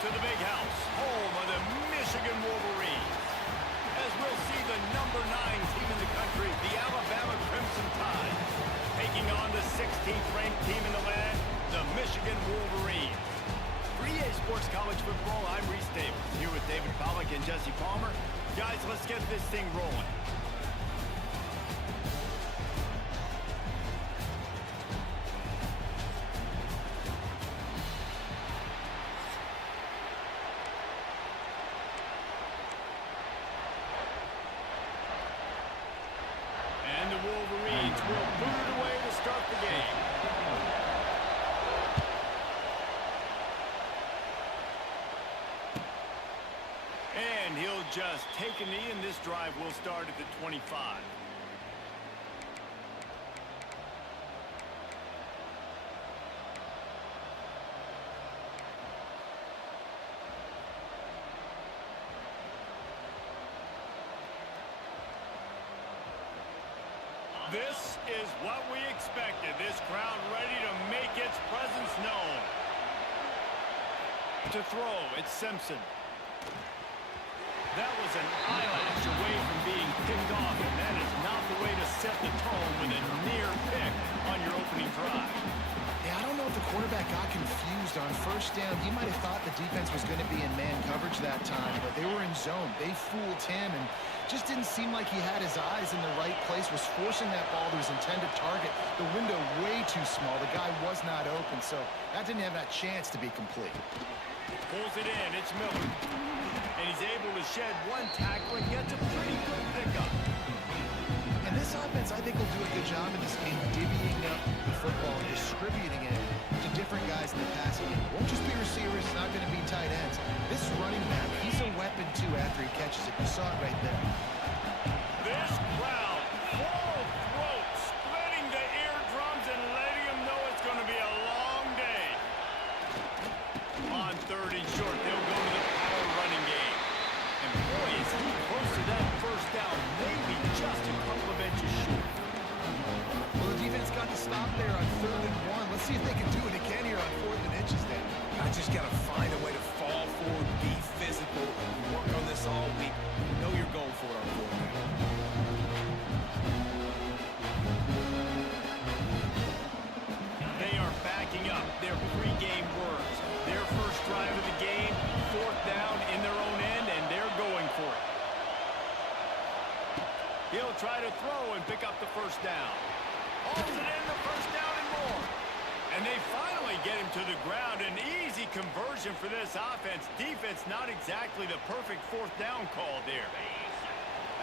to the big house, home of the Michigan Wolverines. As we'll see the number 9 team in the country, the Alabama Crimson Tide, taking on the 16th ranked team in the land, the Michigan Wolverines. For EA Sports College Football, I'm Reese Davis, here with David Pollack and Jesse Palmer. Guys, let's get this thing rolling. And the Wolverines will boot it away to start the game. And he'll just take a knee, and this drive will start at the 25. This is what we expected. This crowd ready to make its presence known. To throw, it's Simpson. That was an eyelash away from being picked off, and that is not the way to set the tone with a near pick on your opening drive. Yeah, I don't know if the quarterback got confused on first down. He might have thought the defense was going to be in man coverage that time, but they were in zone. They fooled him and just didn't seem like he had his eyes in the right place, was forcing that ball to his intended target. The window way too small. The guy was not open, so that didn't have that chance to be complete. Pulls it in. It's Miller. And he's able to shed one tackle and gets a pretty good pickup. And this offense, I think, will do a good job in this game divvying up the football and distributing it to different guys in the passing game. It won't just be receivers. It's not going to be tight ends. This running back, he's a weapon, too, after he catches it. You saw it right there. This crowd, full throat, splitting the eardrums and letting them know it's going to be a long day. On 3rd and short, they'll go to the power running game. And boy, is he close to that first down, maybe just a couple of inches short. Well, the defense got to stop there on 3rd and 1. Let's see if they can do it again here on 4th and inches, Dan. I just got to find a way to fall forward, be physical. You work on this all week. You know you're going for it on 4th down. They are backing up their pregame words. Their first drive of the game, 4th down in their own end, and they're going for it. He'll try to throw and pick up the first down. Hauls it in, the first down and more. And they finally get him to the ground. An easy conversion for this offense. Defense not exactly the perfect 4th down call there.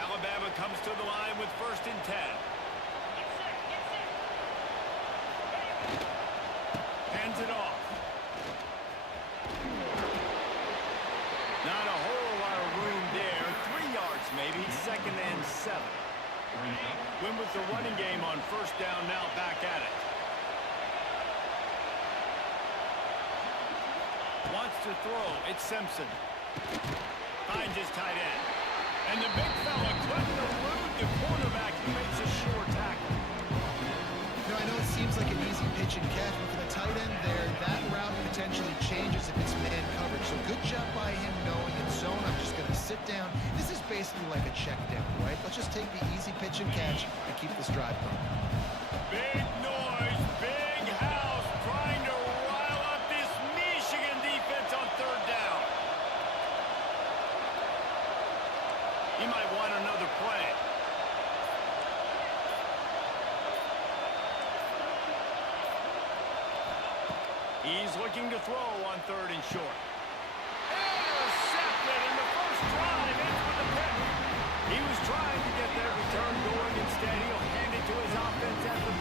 Alabama comes to the line with 1st and 10. Hands it off. Not a whole lot of room there. 3 yards maybe. 2nd and 7. Win with the running game on 1st down, now back at it. Wants to throw. It's Simpson. Finds his tight end. And the big fella couldn't elude the cornerback. He makes a sure tackle. You know, I know it seems like an easy pitch and catch, but for the tight end there, that route potentially changes if it's man coverage. So good job by him knowing in zone, I'm just going to sit down. This is basically like a check down, right? Let's just take the easy pitch and catch and keep this drive going. Big noise, big house, trying to rile up this Michigan defense on 3rd down. He might want another play. He's looking to throw on 3rd and short. Intercepted in the first drive. Ends with a pick. He was trying to get that return going. Instead, he'll hand it to his offense at the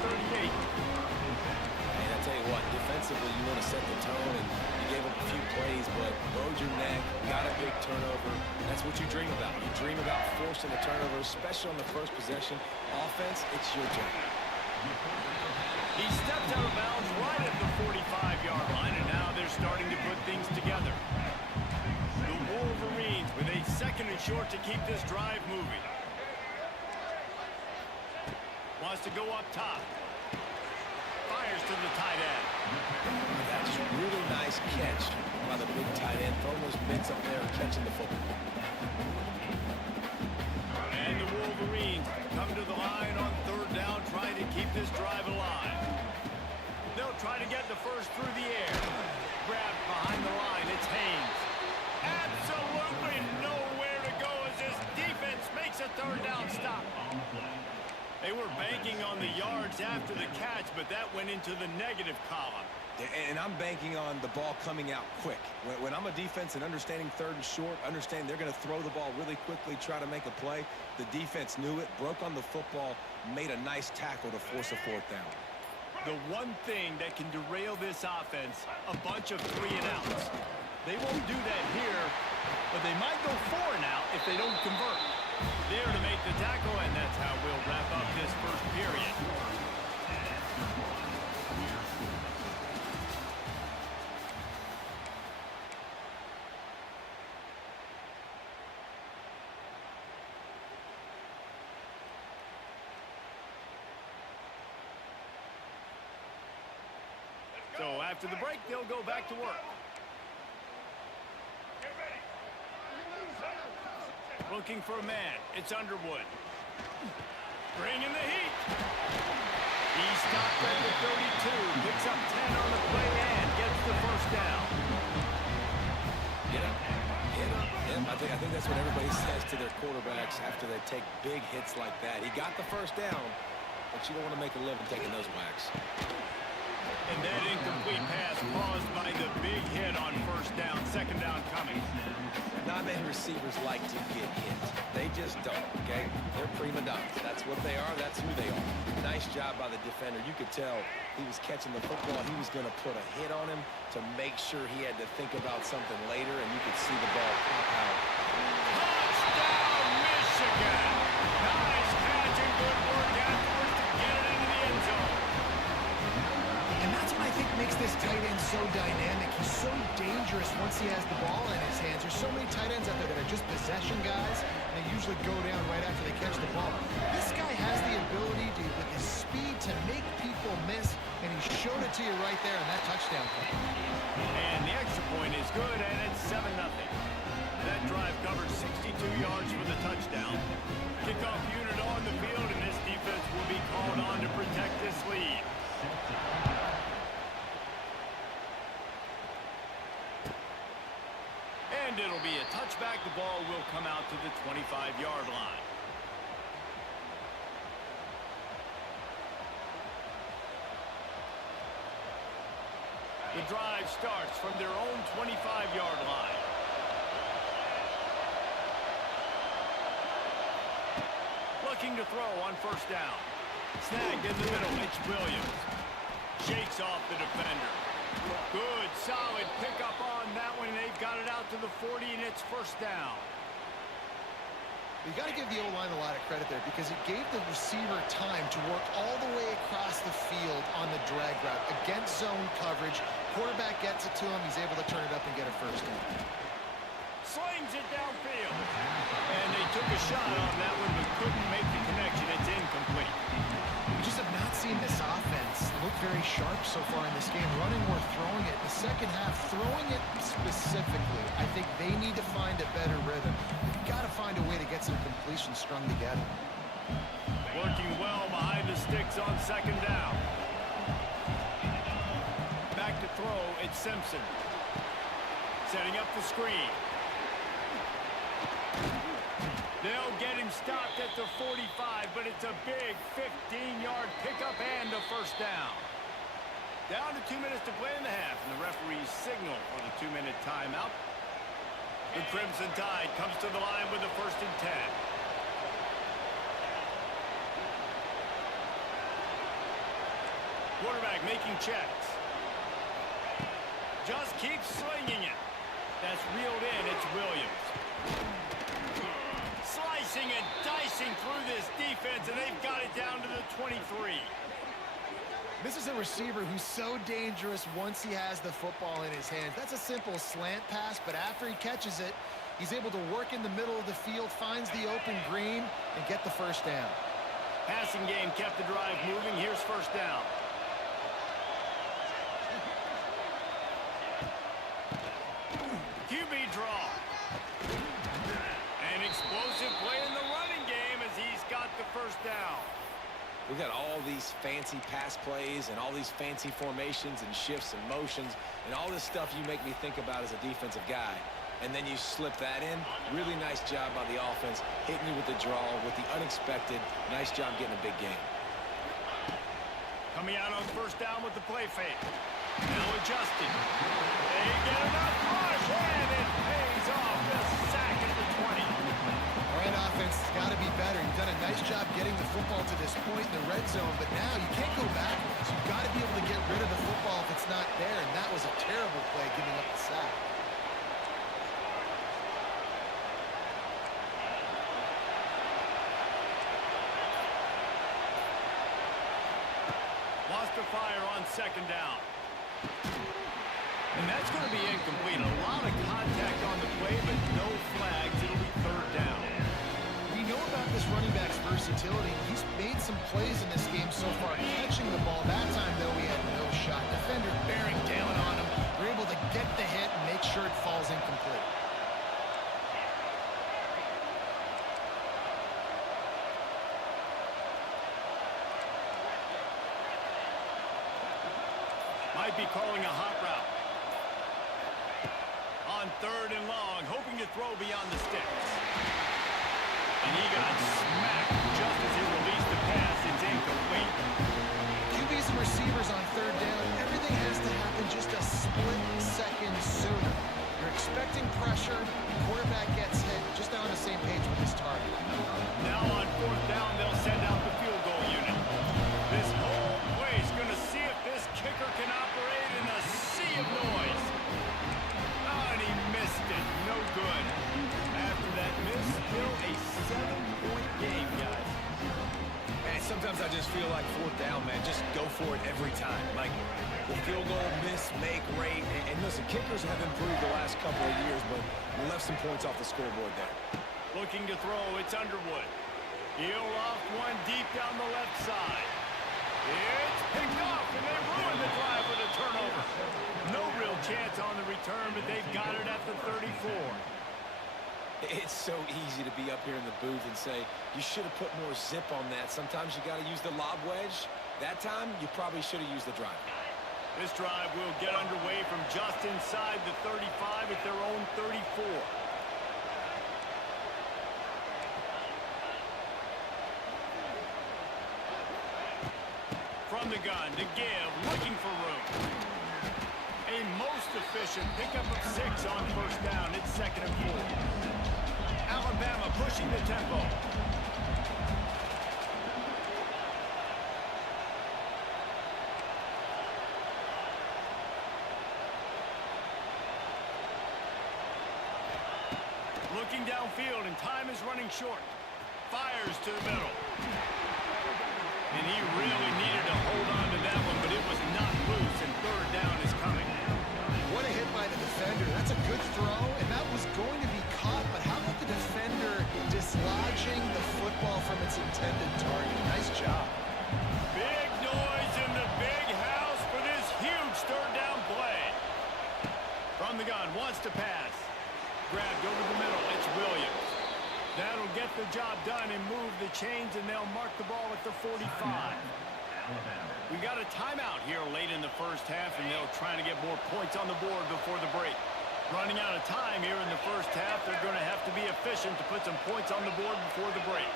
38. And I tell you what, defensively, you want to set the tone, and you gave up a few plays, but bowed your neck, got a big turnover. That's what you dream about. You dream about forcing a turnover, especially on the first possession. Offense, it's your turn. He stepped out of bounds right at the 45-yard line, and now they're starting to put things together. The Wolverines with a 2nd and short to keep this drive moving. Wants to go up top. Fires to the tight end. That's a really nice catch by the big tight end, throwing those mitts up there and catching the football. And the Wolverines come to the line on third down, trying to keep this drive alive. They'll try to get the first through the air. Grabbed behind the line, it's Haynes. Absolutely nowhere to go as this defense makes a third down stop. They were banking on the yards after the catch, but that went into the negative column. And I'm banking on the ball coming out quick. When I'm a defense and understanding third and short, understanding they're going to throw the ball really quickly, try to make a play, the defense knew it, broke on the football, made a nice tackle to force a fourth down. The one thing that can derail this offense, a bunch of 3 and outs. They won't do that here, but they might go 4 and out if they don't convert. There to make the tackle, and that's how we'll wrap up this first period. So after the break, they'll go back to work. Looking for a man. It's Underwood. Bringing the heat. He stopped at the 32. Picks up 10 on the play and gets the first down. Get up. Get up. Yeah, I think that's what everybody says to their quarterbacks after they take big hits like that. He got the first down, but you don't want to make a living taking those whacks. And that incomplete pass caused by the big hit on first down. Second down coming. Not many receivers like to get hit. They just don't, okay? They're prima donnas. That's what they are. That's who they are. Nice job by the defender. You could tell he was catching the football. He was going to put a hit on him to make sure he had to think about something later, and you could see the ball pop out. Touchdown, Michigan! Nice catch and good work afterwards to get it into the end zone. And that's what I think makes this tight end so dynamic. He's so dangerous once he has the ball in his hands. There's so many tight ends out there that are just possession guys, and they usually go down right after they catch the ball. This guy has the ability to, with his speed, to make people miss, and he showed it to you right there in that touchdown play. And the extra point is good, and it's 7-0. That drive covered 62 yards for the touchdown. Kickoff unit on the field, and this defense will be called on to protect this lead. And it'll be a touchback. The ball will come out to the 25-yard line. The drive starts from their own 25-yard line. Looking to throw on first down. Snagged in the middle. It's Williams. Shakes off the defender. Good, solid pickup on that one. They've got it out to the 40, and it's first down. You got to give the O-line a lot of credit there because it gave the receiver time to work all the way across the field on the drag route against zone coverage. Quarterback gets it to him. He's able to turn it up and get a first down. Slings it downfield. And they took a shot on that one, but couldn't make the connection. It's incomplete. We just have not seen this offense look very sharp so far in this game, running or throwing it. The second half, throwing it specifically, I think they need to find a better rhythm. You've got to find a way to get some completions strung together. Working well behind the sticks on second down. Back to throw, it's Simpson. Setting up the screen. They'll get him stopped at the 45, but it's a big 15-yard pickup and a first down. Down to 2 minutes to play in the half, and the referees signal for the 2-minute timeout. The Crimson Tide comes to the line with a 1st and 10. Quarterback making checks. Just keeps slinging it. That's reeled in. It's Williams. Slicing and dicing through this defense, and they've got it down to the 23. This is a receiver who's so dangerous once he has the football in his hands. That's a simple slant pass, but after he catches it, he's able to work in the middle of the field, finds the open green, and get the first down. Passing game kept the drive moving. Here's first down. We've got all these fancy pass plays and all these fancy formations and shifts and motions and all this stuff you make me think about as a defensive guy. And then you slip that in. Really nice job by the offense, hitting you with the draw, with the unexpected. Nice job getting a big game. Coming out on first down with the play fake. Now adjusting. They get enough push, and it pays off. The sack at the 20. All right, offense, it's got to be better. You've done a nice job getting the football to this point in the red zone, but now you can't go backwards. You've got to be able to get rid of the football if it's not there, and that was a terrible play giving up the sack. Lost to fire on second down. And that's going to be incomplete. A lot of contact on the play, but no flags. It'll be third down. We know about this running back's versatility. He's made some plays in this game so far, catching the ball. That time, though, he had no shot. Defender bearing down on him. We're able to get the hit and make sure it falls incomplete. Might be calling a hot route. On third and long, hoping to throw beyond the sticks. And he got smacked just as he released the pass. It's incomplete. QBs and receivers on third down, everything has to happen just a split second sooner. You're expecting pressure, the quarterback gets hit, just not on the same page with his target. Now on fourth down, they'll send out the field goal unit. This whole play's going to see if this kicker can operate in a sea of noise. Oh, and he missed it. No good. After that miss, still a 7-point game, guys. Man, sometimes I just feel like fourth down, man. Just go for it every time. Like the field goal, miss, make, rate. And listen, kickers have improved the last couple of years, but we left some points off the scoreboard there. Looking to throw, it's Underwood. He'll off one deep down the left side. It's picked off, and they ruin the drive with a turnover. No real chance on the return, but they've got it at the 34. It's so easy to be up here in the booth and say, you should have put more zip on that. Sometimes you got to use the lob wedge. That time, you probably should have used the drive. This drive will get underway from just inside the 35 at their own 34. From the gun to give, looking for room. A most efficient pickup of 6 on first down. It's 2nd and 4. Alabama pushing the tempo. Looking downfield, and time is running short. Fires to the middle. And he really needed to hold on to that one, but it was not loose, and third down is coming. What a hit by the defender. That's a good throw, and that was going to be caught, but how about the defender dislodging the football from its intended target? Nice job. Big noise in the big house for this huge third down play. From the gun, wants to pass. Grabbed over the middle, it's Williams. That'll get the job done and move the chains, and they'll mark the ball at the 45. We got a timeout here late in the first half, and they'll try to get more points on the board before the break. Running out of time here in the first half, they're going to have to be efficient to put some points on the board before the break.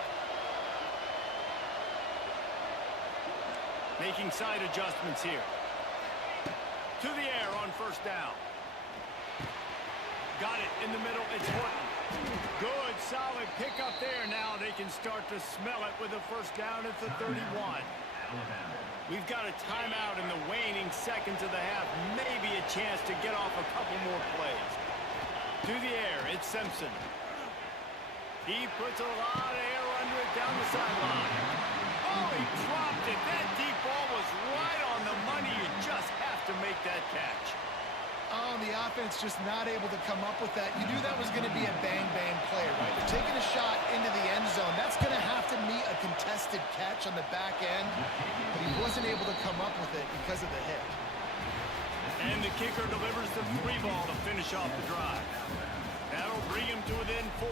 Making side adjustments here. To the air on first down. Got it in the middle, it's Horton. Good, solid pickup there. Now they can start to smell it with a first down at the 31. We've got a timeout in the waning seconds of the half. Maybe a chance to get off a couple more plays. To the air, it's Simpson. He puts a lot of air under it down the sideline. Oh, he dropped it. That deep ball was right on the money. You just have to make that catch. Oh, the offense just not able to come up with that. You knew that was going to be a bang-bang play, right? They're taking a shot into the end zone. That's going to have to meet a contested catch on the back end, but he wasn't able to come up with it because of the hit. And the kicker delivers the 3 ball to finish off the drive. That'll bring him to within 4.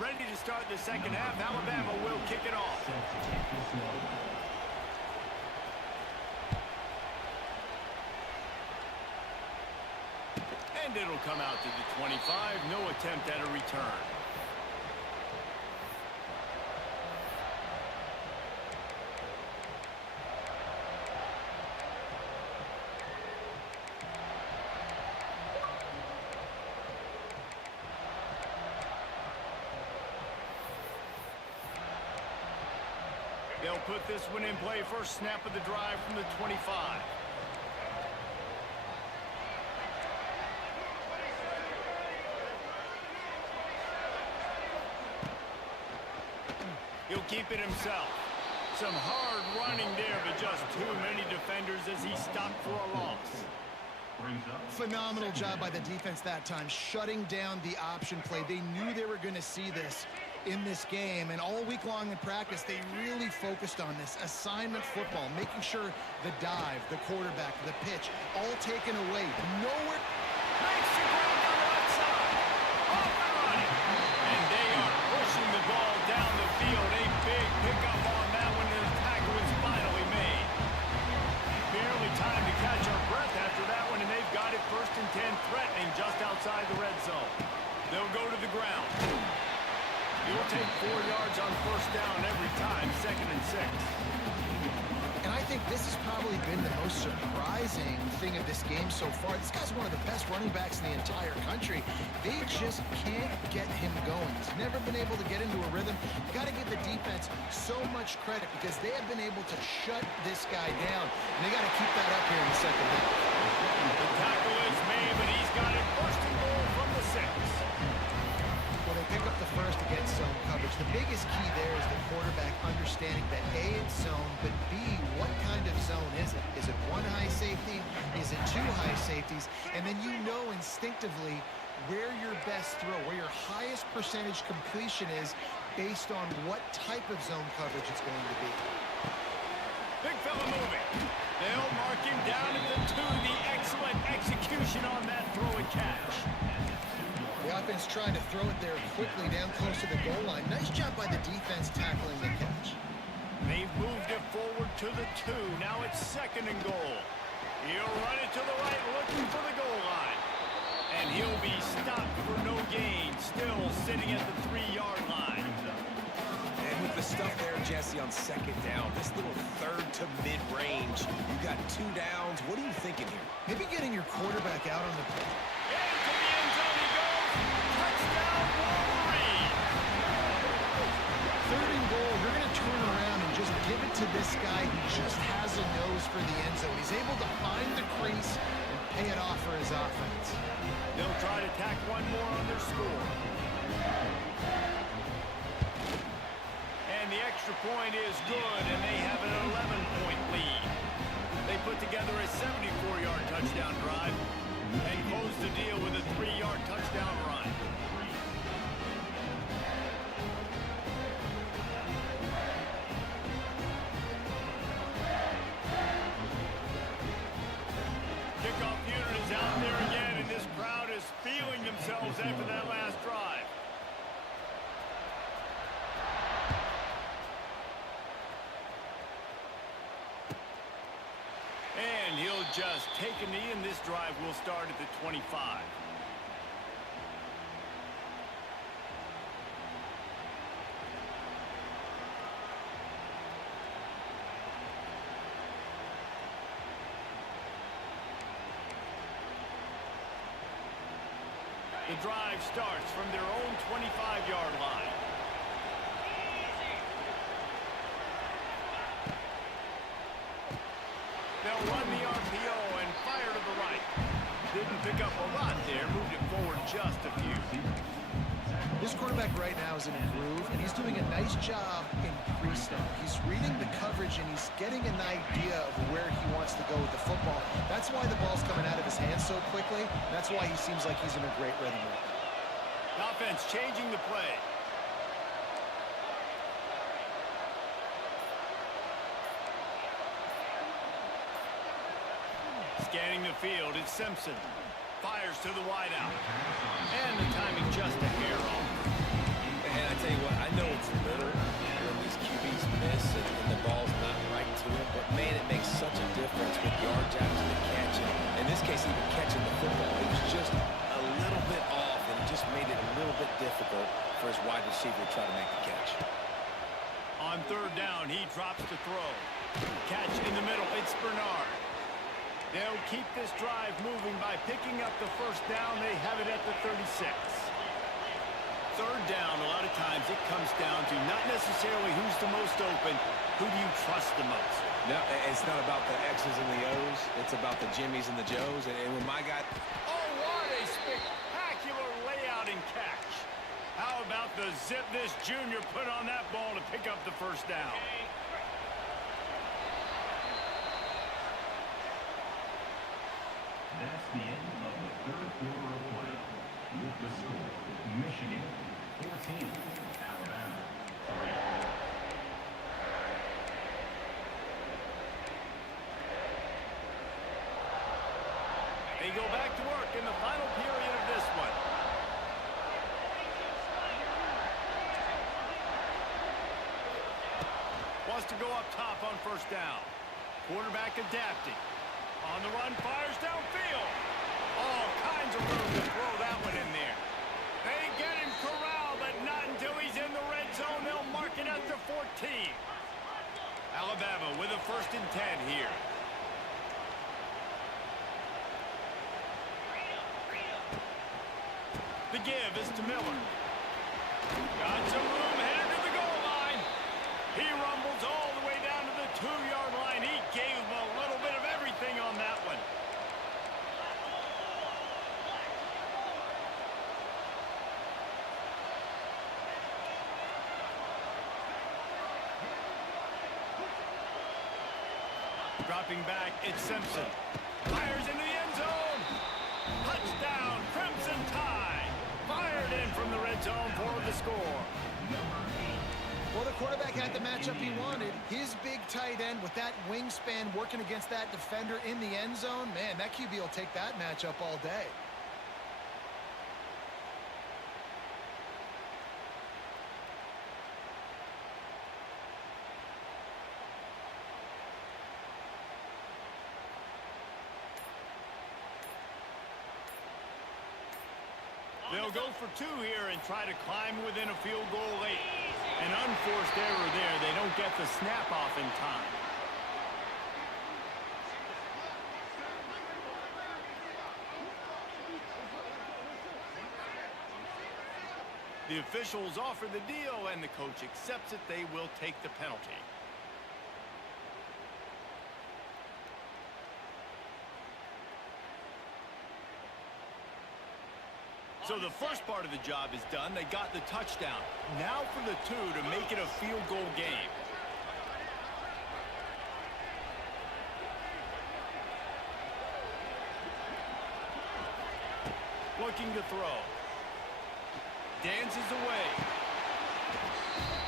Ready to start the second half. Alabama will kick it off. And it'll come out to the 25. No attempt at a return. They'll put this one in play. First snap of the drive from the 25. He'll keep it himself. Some hard running there, but just too many defenders as he stopped for a loss. Phenomenal job by the defense that time, shutting down the option play. They knew they were going to see this in this game, and all week long in practice, they really focused on this assignment football, making sure the dive, the quarterback, the pitch, all taken away. Nowhere. Makes the grab on the left side. Off and running. And they are pushing the ball down the field. A big pickup on that one, and the tackle is finally made. Barely time to catch our breath after that one, and they've got it 1st and 10, threatening just outside the red zone. They'll go to the ground. He'll take 4 yards on 1st down every time, 2nd and 6. And I think this has probably been the most surprising thing of this game so far. This guy's one of the best running backs in the entire country. They just can't get him going. He's never been able to get into a rhythm. Got to give the defense so much credit because they have been able to shut this guy down. And they got to keep that up here in the second half. The tackle is made, but he's got it 1st and goal from the 6. Well, they pick up the first against zone coverage. The biggest key there is the quarterback understanding that A, it's zone, but B, what kind of zone is it? Is it 1 high safety? Is it 2 high safeties? And then you know instinctively where your best throw, where your highest percentage completion is based on what type of zone coverage it's going to be. Big fella moving. They'll mark him down at the 2. The excellent execution on that throw and catch. The offense trying to throw it there quickly down close to the goal line. Nice job by the defense tackling the catch. They've moved it forward to the 2. Now it's 2nd and goal. He'll run it to the right, looking for the goal line. And he'll be stopped for no gain, still sitting at the 3-yard line. And with the stuff there, Jesse, on 2nd down, this little 3rd to mid-range, you got 2 downs. What are you thinking here? Maybe getting your quarterback out on the play. Into the end zone he goes. Touchdown, Wolverine. 3rd and goal. You're going to turn around and just give it to this guy who just has a nose for the end zone. He's able to find the crease and pay it off for his offense. They'll try to tack one more on their score. And the extra point is good, and they have an 11-point lead. They put together a 74-yard touchdown drive and close the deal with a 3-yard touchdown run. Kickoff unit is out there again, and this crowd is feeling themselves after that last drive. And he'll just take a knee, and this drive will start at the 25. The drive starts from their own 25-yard line. They'll run the RPO and fire to the right. Didn't pick up a lot there, moved it forward just a few. This quarterback right now is in a groove, and he's doing a nice job in pre-snap. He's reading the coverage, and he's getting an idea of where he wants to go with the football. That's why the ball's coming out of his hands so quickly. That's why he seems like he's in a great rhythm right now. Offense changing the play. Scanning the field, it's Simpson. Fires to the wideout. And the timing just a hair off. And I tell you what, I know it's little when these QBs miss and the ball's not right to him, but man, it makes such a difference with yards after the catch. And in this case, even catching the football, it was just a little bit off, and it just made it a little bit difficult for his wide receiver to try to make the catch. On third down, he drops to throw. Catch in the middle, it's Bernard. They'll keep this drive moving by picking up the first down. They have it at the 36. Third down, a lot of times it comes down to not necessarily who's the most open, who do you trust the most? No, it's not about the X's and the O's. It's about the Jimmies and the Joes. And when my guy... Oh, what a spectacular layout and catch. How about the zip this junior put on that ball to pick up the first down? That's the end of the third quarter of play. With the score, Michigan 14, Alabama 3. They go back to work in the final period of this one. Wants to go up top on first down. Quarterback adapting. On the run, fires downfield. All kinds of room to throw that one in there. They get him corralled, but not until he's in the red zone. They'll mark it at the 14. Alabama with a 1st and 10 here. The give is to Miller. Got some room, headed to the goal line. He rumbles all the way down to the 2-yard line. He gave him a little bit of everything on that one. Dropping back, it's Simpson. Fires into the end zone. Touchdown, Crimson Tide. Fired in from the red zone for the score. Well, the quarterback had the matchup he wanted. His big tight end with that wingspan working against that defender in the end zone. Man, that QB will take that matchup all day. They'll go for 2 here and try to climb within a field goal late. An unforced error there. They don't get the snap off in time. The officials offer the deal, and the coach accepts it. They will take the penalty. So the first part of the job is done. They got the touchdown. Now for the 2 to make it a field goal game. Looking to throw. Dances away.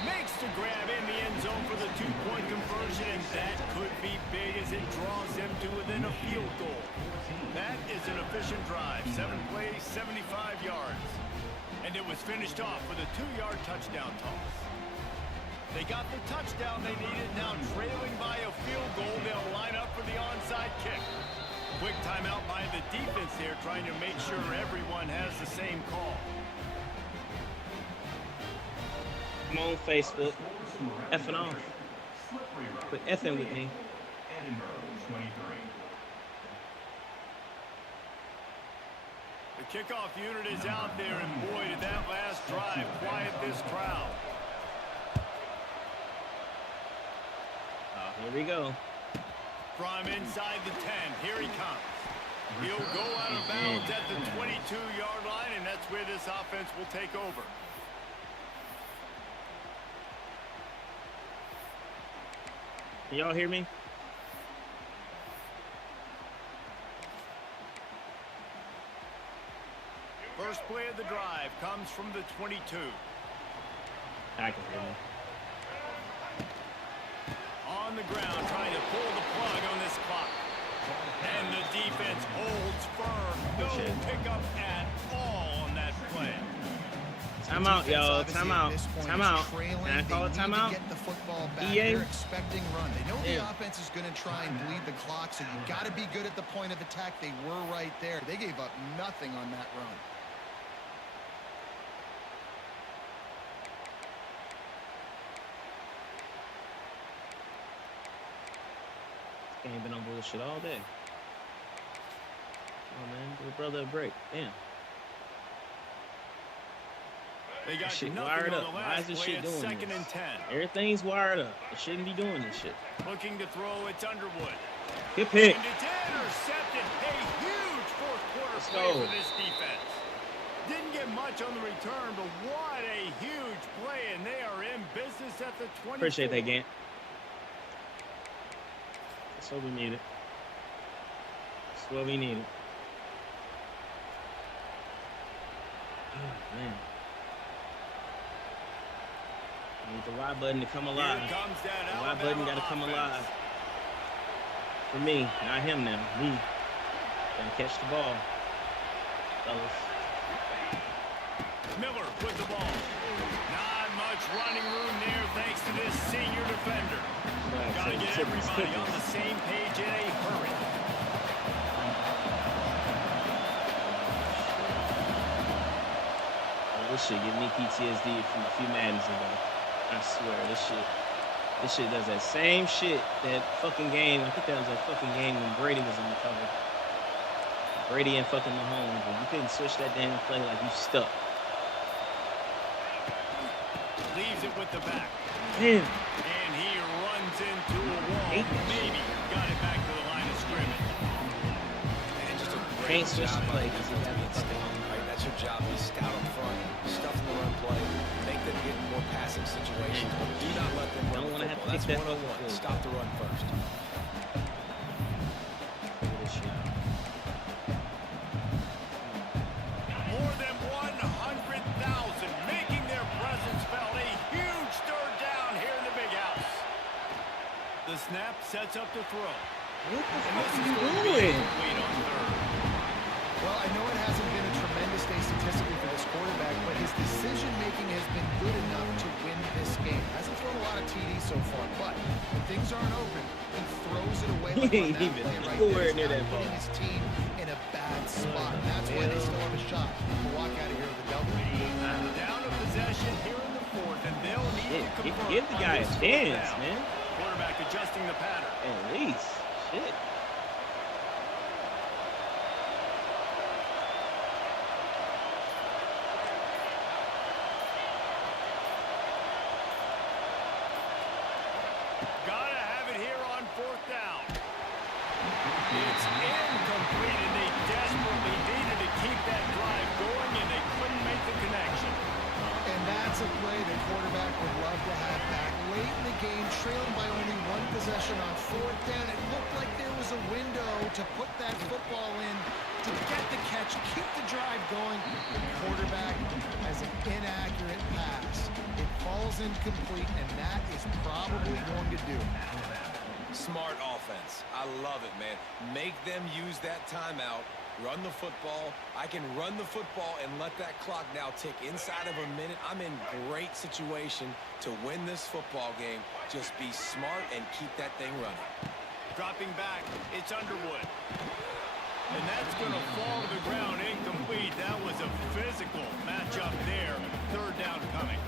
Makes the grab in the end zone for the 2-point conversion, and that could be big as it draws them to within a field goal. That is an efficient drive. 7 plays, 75 yards. And it was finished off with a 2-yard touchdown toss. They got the touchdown they needed. Now trailing by a field goal, they'll line up for the onside kick. Quick timeout by the defense here, trying to make sure everyone has the same call. Come on, Facebook. Effing off. Quit effing with me. Edinburgh 23. The kickoff unit is out there, and boy, did that last drive quiet this crowd. Here we go. From inside the 10, here he comes. He'll go out of bounds at the 22-yard line, and that's where this offense will take over. Can y'all hear me? First play of the drive comes from the 22. I can hear me. On the ground, trying to pull the plug on this clock. And the defense holds firm. No pickup at all on that play. Timeout, defense, y'all. obviously, at Timeout. this point, is Timeout. trailing. Can I call it They need timeout? to get the football back. EA? They're expecting run. They know the Damn. offense is going to try and bleed the clock, so you got to be good at the point of attack. They were right there. They gave up nothing on that run. Ain't been on bullshit all day. Oh man, give a brother a break. Damn. They got Shit nothing wired on up. the Why last is this play shit at doing second this? and 10. Everything's wired up. It shouldn't be doing this shit. Looking to throw, it's Underwood. Good pick. And it's intercepted. A huge fourth quarter Let's play go. for this defense. Didn't get much on the return, but what a huge play, and they are in business at the 24. Appreciate that, Gant. That's what we needed. That's what we needed. Oh, man. I need the Y button to come alive. Here comes that The Y Alabama button got to come offense. alive. For me, not him now. Me. Gotta catch the ball. Fellas. Miller with the ball. Not much running room there thanks to this senior defender. Got to get everybody on the same page in a hurry. This shit give me PTSD from a few Maddens ago. I swear, this shit does that same shit that fucking game. I think that was that fucking game when Brady was on the cover. Brady and fucking Mahomes, when you couldn't switch that damn play, like you stuck. Leaves it with the back. Damn. And he runs into a wall. Maybe got it back to the line of scrimmage. And just a Can't great switch job the by play the 'cause he defense had being the fucking- steady, right? That's your job. Be scout up front, stuff in the run play, make them get in more passing situations, but do not let them run Don't the wanna have football. to That's kick that 101. fucking Stop the run first. This shit. More than 100,000 making their presence felt. A huge third down here in the big house. The snap sets up to throw. What the And fuck this are is you going to be doing? incomplete on third. Well, I know it hasn't been a tremendous day statistically for this quarterback, but his decision-making has been good enough to win this game. Hasn't thrown a lot of TDs so far, but when things aren't open, he throws it away like He on ain't that even play right nowhere there. near He's that not putting ball. his team in a bad spot. That's why they still have a shot to walk out of here with a double. Down a possession here in the fourth, and they'll need Shit, to convert give the on guy a this fourth chance, down. man. Quarterback adjusting the pattern. At least. Shit. Gotta have it here on fourth down. It's incomplete, and they desperately needed to keep that drive going, and they couldn't make the connection. And that's a play the quarterback would love to have back. Late in the game, trailing by only one possession on fourth down. It looked like there was a window to put that football in, to get the catch, keep the drive going. The quarterback has an inaccurate pass. It falls incomplete, and that is probably going to do it. Smart offense. I love it, man. Make them use that timeout. Run the football. I can run the football and let that clock now tick inside of a minute. I'm in great situation to win this football game. Just be smart and keep that thing running. Dropping back, it's Underwood. And that's going to fall to the ground incomplete. That was a physical matchup there. Third down coming.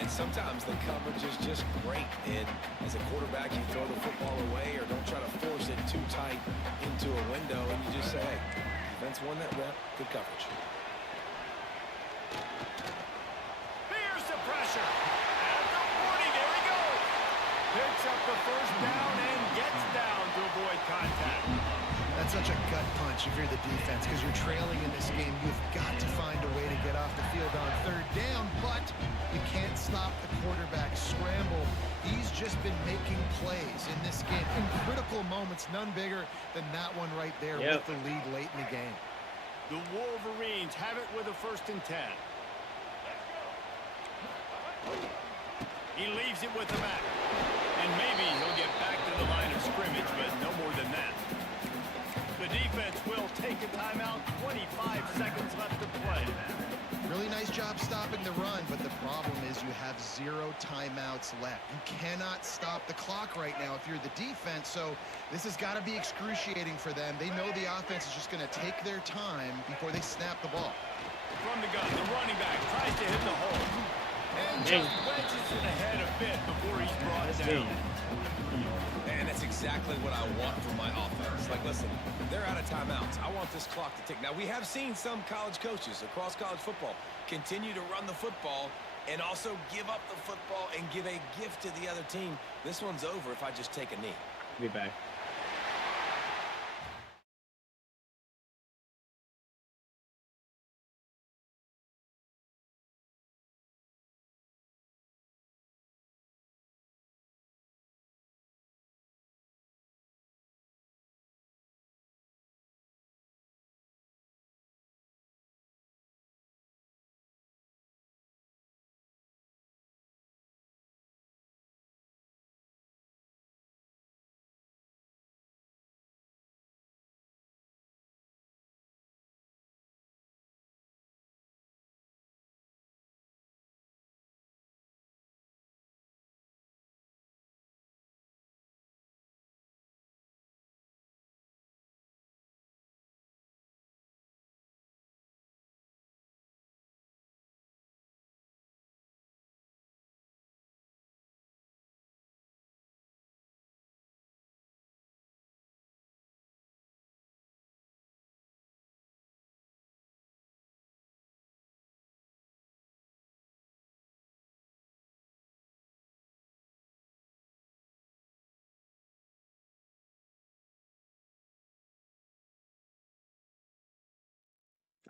And sometimes the coverage is just great. And as a quarterback, you throw the football away or don't try to force it too tight into a window, and you just say, hey, defense won that rep. Good coverage. Here's the pressure. At the 40, there he goes. Picks up the first down and gets down to avoid contact. That's such a gut punch if you're the defense, because you're trailing in this game. You've got to find a way to get off the field on third down, but you can't stop the quarterback scramble. He's just been making plays in this game in critical moments, none bigger than that one right there with the lead late in the game. The Wolverines have it with a 1st and 10. He leaves it with the back. And maybe he'll get back to the line of scrimmage, but no more than that. The defense will take a timeout. 25 seconds left to play. Really nice job stopping the run, but the problem is you have 0 timeouts left. You cannot stop the clock right now if you're the defense, so this has got to be excruciating for them. They know the offense is just going to take their time before they snap the ball. From the gun, the running back tries to hit the hole. And just wedges it ahead a bit before he's brought down. And that's exactly what I want from my offense. Like, listen, they're out of timeouts. I want this clock to tick. Now, we have seen some college coaches across college football continue to run the football and also give up the football and give a gift to the other team. This one's over if I just take a knee. Be back.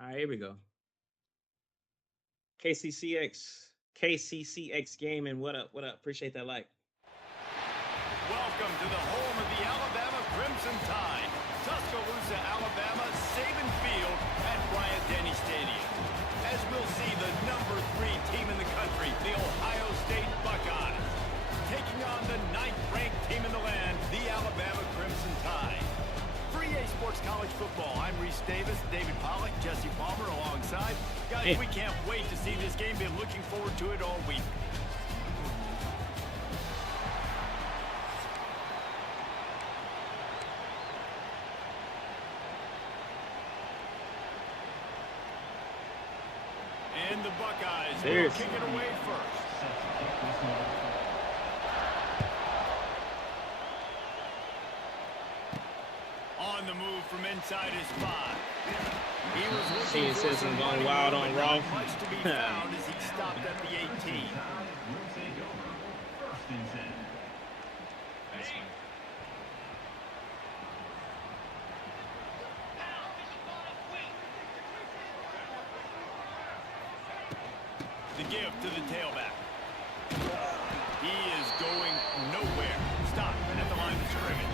All right, here we go. KCCX Gaming. What up? What up? Appreciate that like. Welcome to the home of the Alabama Crimson Tide. Tuscaloosa, Alabama, Saban Field at Bryant-Denny Stadium. As we'll see the number 3 team in the country, the Ohio State Buckeyes, taking on the 9th-ranked team in the land, the Alabama Crimson Tide. For EA Sports College Football, I'm Reese Davis, David Pollack, Jesse Palmer alongside. Guys, we can't wait to see this game. Been looking forward to it all week. And the Buckeyes will kick it away first. On the move from inside his 5. He was looking for some going wild on Raw. much to be found as he stopped at the 18. Will take over. First and 10. That's fine. The give to the tailback. He is going nowhere. Stop at the line of scrimmage.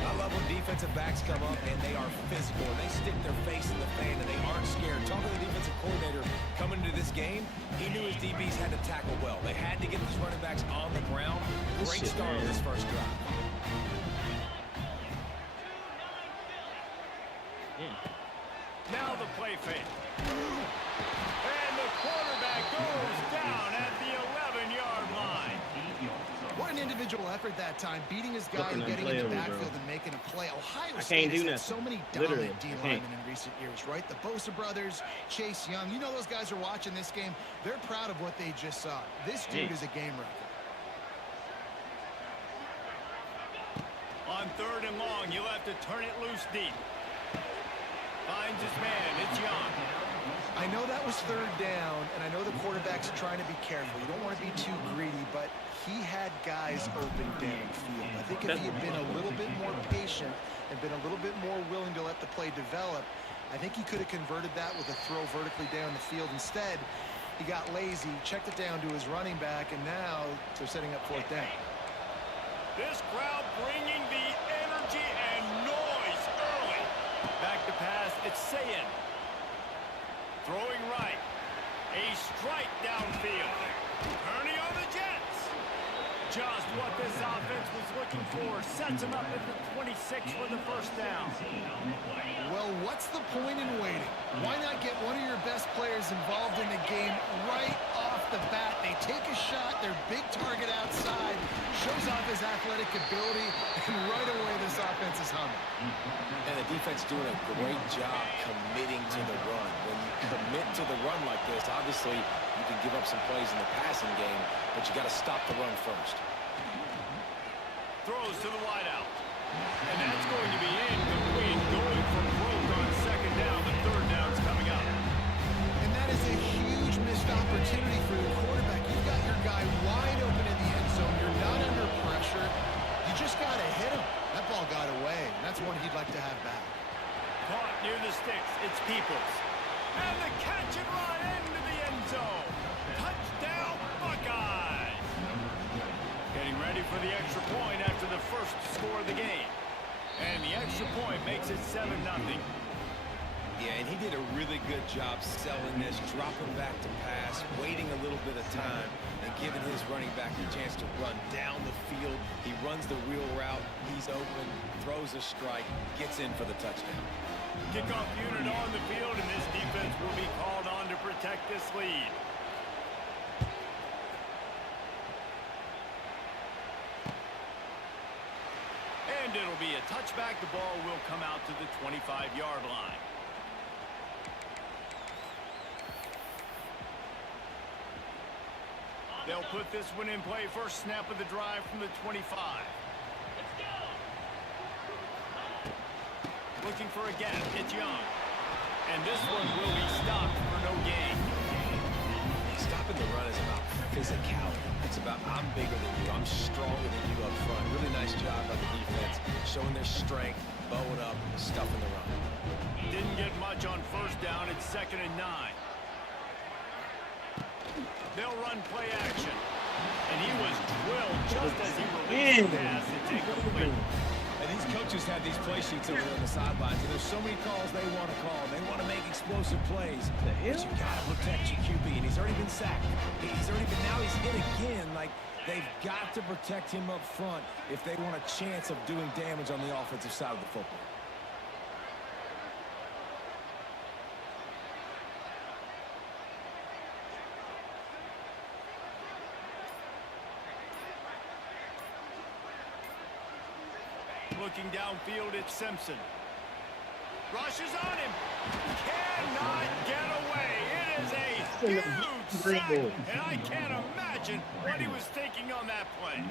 I love when defensive backs come up and they are physical. They stick their face in the fan and they aren't scared. Talking to the defensive coordinator coming into this game, he knew his DBs had to tackle well. They had to get these running backs on the ground. Great start on this first drive. Now the play fake. And the quarterback goes down at the 11-yard line. What an individual effort that time, beating his guy and getting in the backfield and making a play. Ohio State has had so many dominant D-linemen in recent years, right? The Bosa brothers, Chase Young. You know those guys are watching this game. They're proud of what they just saw. This dude is a game wrecker. On 3rd and long, you'll have to turn it loose deep. Finds his man. It's Young. I know that was 3rd down, and I know the quarterback's trying to be careful. You don't want to be too greedy, but he had guys open downfield. I think if he had been a little bit more patient and been a little bit more willing to let the play develop, I think he could have converted that with a throw vertically down the field. Instead, he got lazy, checked it down to his running back, and now they're setting up 4th down. This crowd bringing the energy and noise early. Back to pass, it's Sayin. Throwing right. A strike downfield. Turning on the Jets. Just what this offense was looking for. Sets him up at the 26 for the first down. Well, what's the point in waiting? Why not get one of your best players involved in the game right off the bat? They take a shot, their big target outside, shows off his athletic ability, and right away this offense is humming. And the defense doing a great job committing to the run. When you commit to the run like this, obviously you can give up some plays in the passing game, but you got to stop the run first. Throws to the wideout. And that's going to be incomplete. Going for broke on second down. The third down's coming up. And that is a huge missed opportunity for the quarterback. You've got your guy wide open in the end zone. You're not under pressure. You just got to hit him. That ball got away, and that's one he'd like to have back. Caught near the sticks. It's Peoples. And the catch and run into the end zone. Touchdown, Buckeyes. Getting ready for the extra point after the first score of the game. And the extra point makes it 7-0. Yeah, and he did a really good job selling this, dropping back to pass, waiting a little bit of time, and giving his running back a chance to run down the field. He runs the wheel route. He's open, throws a strike, gets in for the touchdown. Kickoff unit on the field, and this defense will be called on to protect this lead. And it'll be a touchback. The ball will come out to the 25-yard line. They'll put this one in play. First snap of the drive from the 25. Looking for a gap. It's Young. And this one will be stopped for no gain. Stopping the run is about physicality. It's about I'm bigger than you. I'm stronger than you up front. Really nice job by the defense, showing their strength, bowing up, stuffing the run. Didn't get much on first down. It's 2nd and 9. They'll run play action. And he was drilled just as he released the pass. It's incomplete. And these coaches have these play sheets over on the sidelines, and there's so many calls they want to call. They want to make explosive plays. But you got to protect your QB, and he's already been sacked. Now he's hit again. Like, they've got to protect him up front if they want a chance of doing damage on the offensive side of the football. Looking downfield, it's Simpson. Rushes on him. Cannot get away. It is a huge sack. And I can't imagine what he was thinking on that play.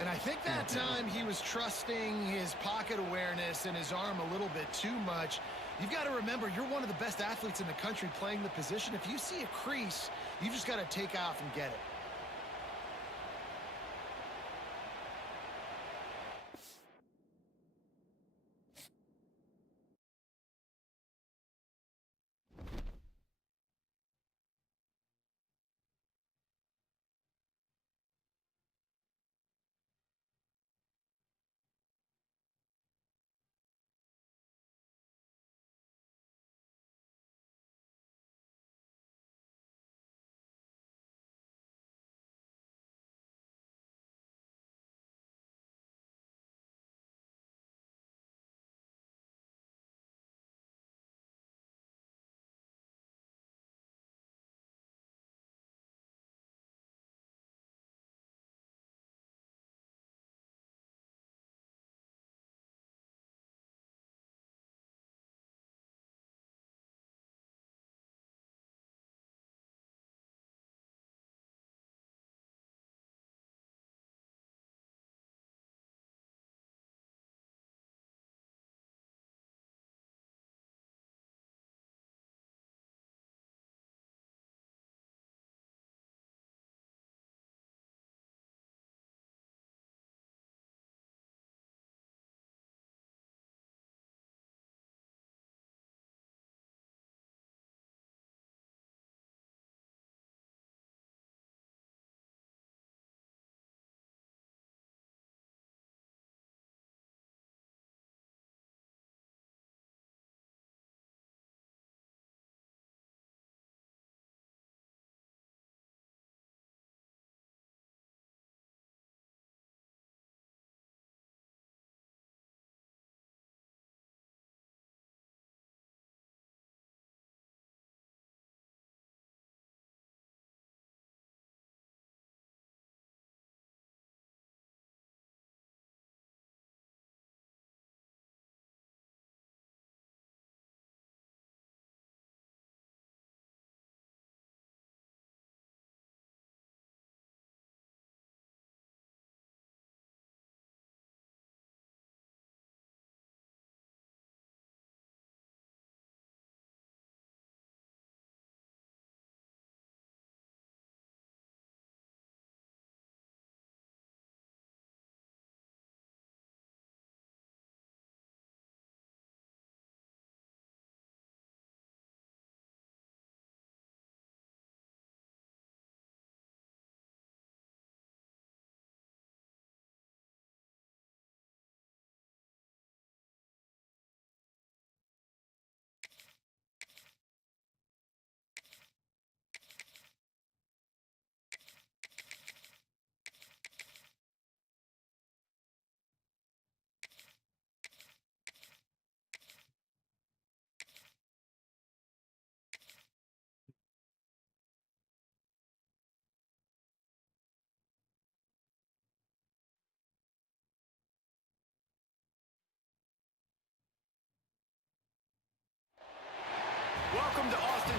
And I think that time he was trusting his pocket awareness and his arm a little bit too much. You've got to remember, you're one of the best athletes in the country playing the position. If you see a crease, you've just got to take off and get it.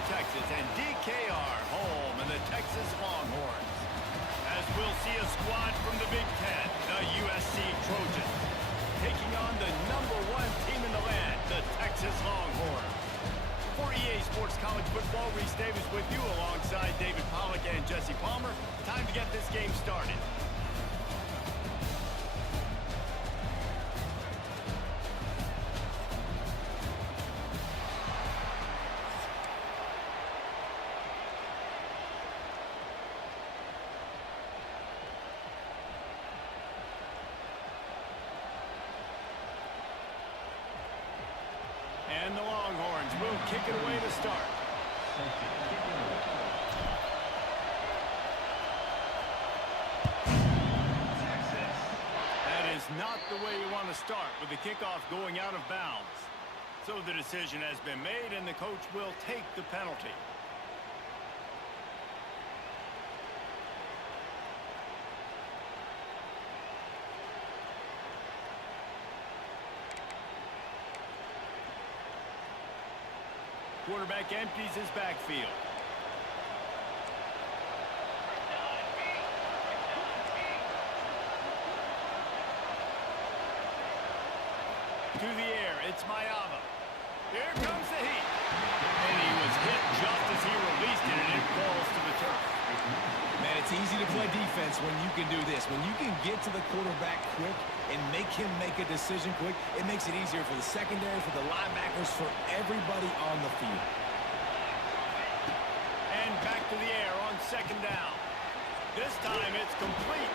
Texas, and DKR home in the Texas Longhorns. As we'll see a squad from the Big Ten, the USC Trojans, taking on the #1 team in the land, the Texas Longhorns. For EA Sports College Football, Reese Davis with you alongside David Pollack and Jesse Palmer. Time to get this game started. And the Longhorns will kick it away to start. That is not the way you want to start with the kickoff going out of bounds. So the decision has been made and the coach will take the penalty. Quarterback empties his backfield. To the air, it's Mayava. Here comes the heat. And he was hit just as he released it, and it falls to the turf. Man, it's easy to play defense when you can do this. When you can get to the quarterback quick and make him make a decision quick, it makes it easier for the secondary, for the linebackers, for everybody on the field. And back to the air on second down. This time it's complete.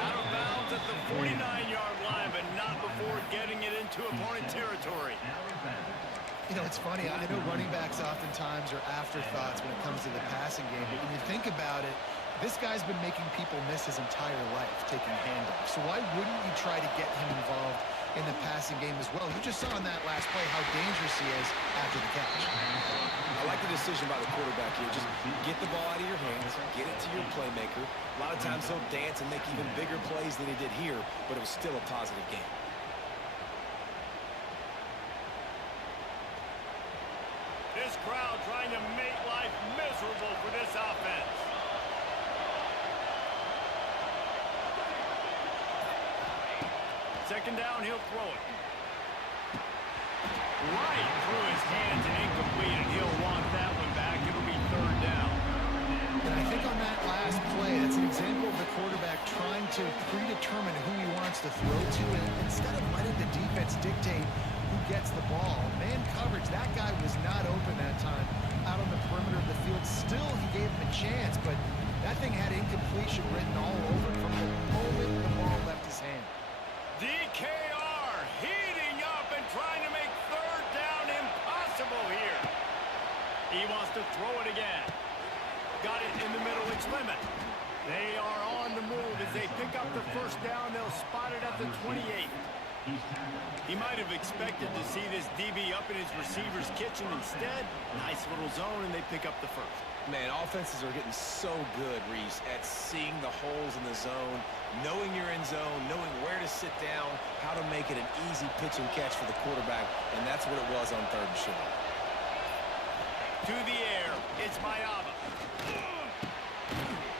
Out of bounds at the 49-yard line, but not before getting it into opponent territory. You know, it's funny. I know running backs oftentimes are afterthoughts when it comes to the passing game, but when you think about it, this guy's been making people miss his entire life taking handoffs. So why wouldn't you try to get him involved in the passing game as well? You just saw in that last play how dangerous he is after the catch. I like the decision by the quarterback here. Just get the ball out of your hands, get it to your playmaker. A lot of times he'll dance and make even bigger plays than he did here, but it was still a positive game. This crowd trying to make life miserable for this offense. Second down, he'll throw it. Right through his hands and incomplete, and he'll want that one back. It'll be third down. And I think on that last play, that's an example of the quarterback trying to predetermine who he wants to throw to, and instead of letting the defense dictate who gets the ball. Man coverage, that guy was not open that time out on the perimeter of the field. Still, he gave him a chance, but that thing had incompletion written all over it from the moment the ball left his hand. DKR heating up and trying to make third down impossible here. He wants to throw it again. Got it in the middle, it's Lemon. They are on the move as they pick up the first down. They'll spot it at the 28. He might have expected to see this DB up in his receiver's kitchen. Instead, nice little zone, and they pick up the first. Man, offenses are getting so good, Reese, at seeing the holes in the zone, knowing you're in zone, knowing where to sit down, how to make it an easy pitch and catch for the quarterback, and that's what it was on third and short. To the air, it's Mayava.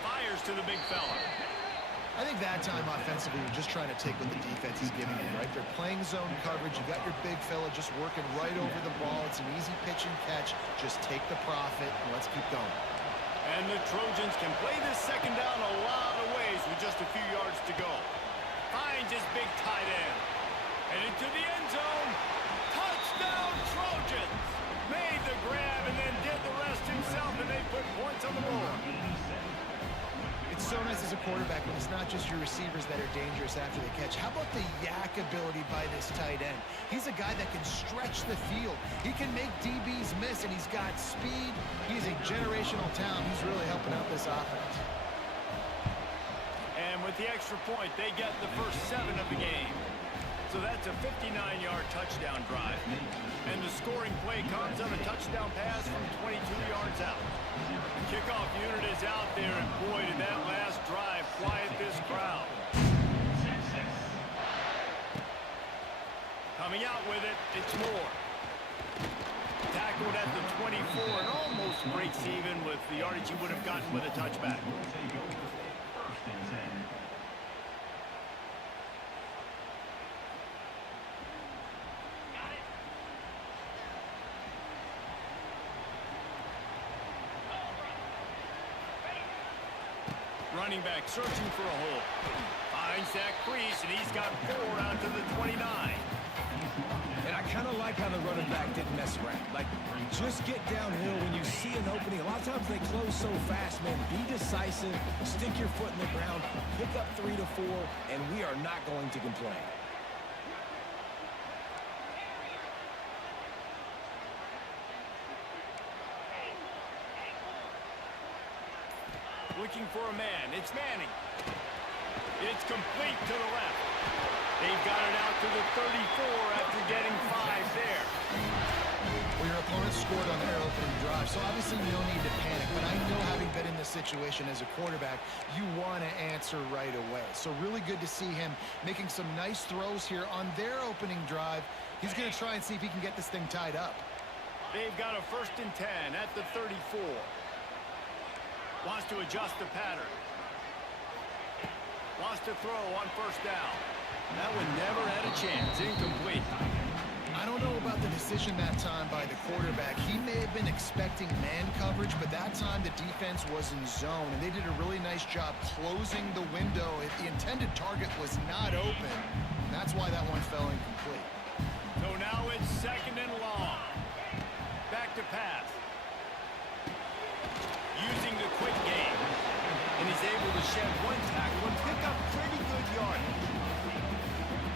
Fires to the big fella. I think that time offensively, you're just trying to take what the defense is giving you, right? They're playing zone coverage. You got your big fella just working right over the ball. It's an easy pitch and catch. Just take the profit and let's keep going. And the Trojans can play this second down a lot of ways with just a few yards to go. Finds his big tight end. And into the end zone. Touchdown Trojans! Made the grab and then did the rest himself, and they put points on the board. It's so nice as a quarterback when it's not just your receivers that are dangerous after the catch. How about the yak ability by this tight end? He's a guy that can stretch the field. He can make DBs miss, and he's got speed. He's a generational talent. He's really helping out this offense. And with the extra point, they get the first 7 of the game. So that's a 59-yard touchdown drive. And the scoring play comes on a touchdown pass from 22 yards out. Kickoff unit is out there, and boy, did that last drive quiet this crowd. Coming out with it, it's Moore. Tackled at the 24 and almost breaks even with the yardage he would have gotten with a touchback. Will take over. First and 10. Running back searching for a hole. Finds that crease, and he's got 4 out to the 29. And I kind of like how the running back didn't mess around. Like, just get downhill when you see an opening. A lot of times they close so fast, man. Be decisive, stick your foot in the ground, pick up 3 to 4, and we are not going to complain. Looking for a man. It's Manning. It's complete to the left. They've got it out to the 34 after getting 5 there. Well, your opponent scored on their opening drive, so obviously no need to panic. But I know, having been in this situation as a quarterback, you want to answer right away. So really good to see him making some nice throws here on their opening drive. He's going to try and see if he can get this thing tied up. They've got a 1st and 10 at the 34. Wants to adjust the pattern. Wants to throw on 1st down. That one never had a chance. Incomplete. I don't know about the decision that time by the quarterback. He may have been expecting man coverage, but that time the defense was in zone, and they did a really nice job closing the window. If the intended target was not open, that's why that one fell incomplete. So now it's 2nd and long. Back to pass. Using the quick game. And he's able to shed 1 tackle and pick up pretty good yardage.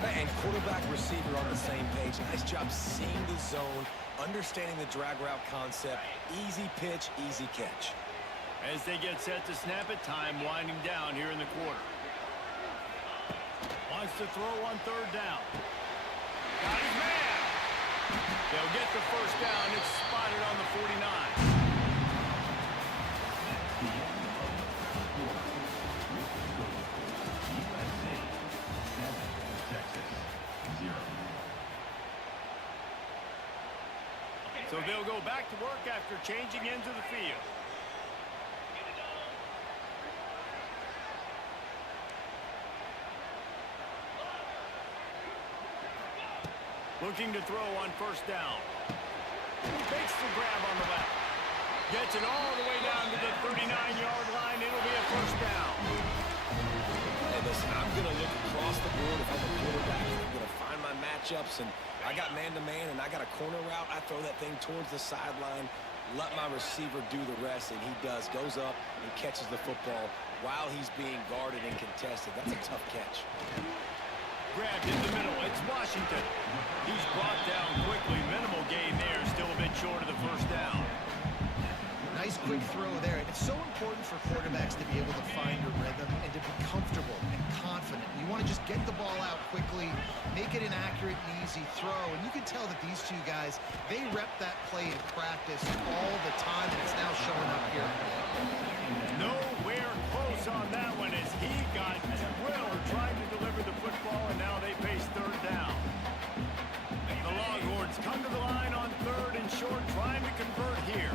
And quarterback receiver on the same page. Nice job seeing the zone, understanding the drag route concept. Easy pitch, easy catch. As they get set to snap it, time winding down here in the quarter. Wants to throw on 3rd down. Got his man. They'll get the 1st down. It's spotted on the 49. So they'll go back to work after changing into the field. Looking to throw on 1st down. Makes the grab on the left. Gets it all the way down to the 39-yard line. It'll be a 1st down. Hey, listen, I'm going to look across the board if I'm a quarterback. I'm going to find my matchups, and I got man-to-man, and I got a corner route. I throw that thing towards the sideline, let my receiver do the rest, and he does. Goes up and catches the football while he's being guarded and contested. That's a tough catch. Grabbed in the middle. It's Washington. He's brought down quickly. Minimal gain there. Still a bit short of the 1st down. Nice quick throw there. It's so important for quarterbacks to be able to find a rhythm and to be comfortable and confident. You want to just get the ball out quickly, make it an accurate and easy throw. And you can tell that these two guys, they rep that play in practice all the time, and it's now showing up here. Nowhere close on that one as he got drilled trying to deliver the football, and now they face 3rd down. The Longhorns come to the line on 3rd and short, trying to convert here.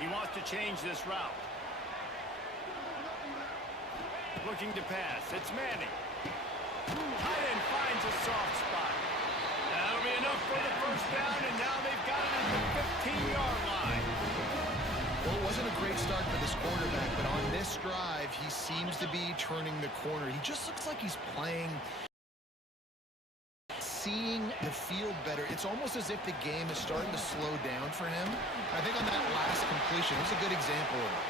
He wants to change this route. Looking to pass. It's Manning. Tight end finds a soft spot. That'll be enough for the 1st down, and now they've got it at the 15-yard line. Well, it wasn't a great start for this quarterback, but on this drive, he seems to be turning the corner. He just looks like he's playing, seeing the field better. It's almost as if the game is starting to slow down for him. I think on that last completion, it was a good example of it.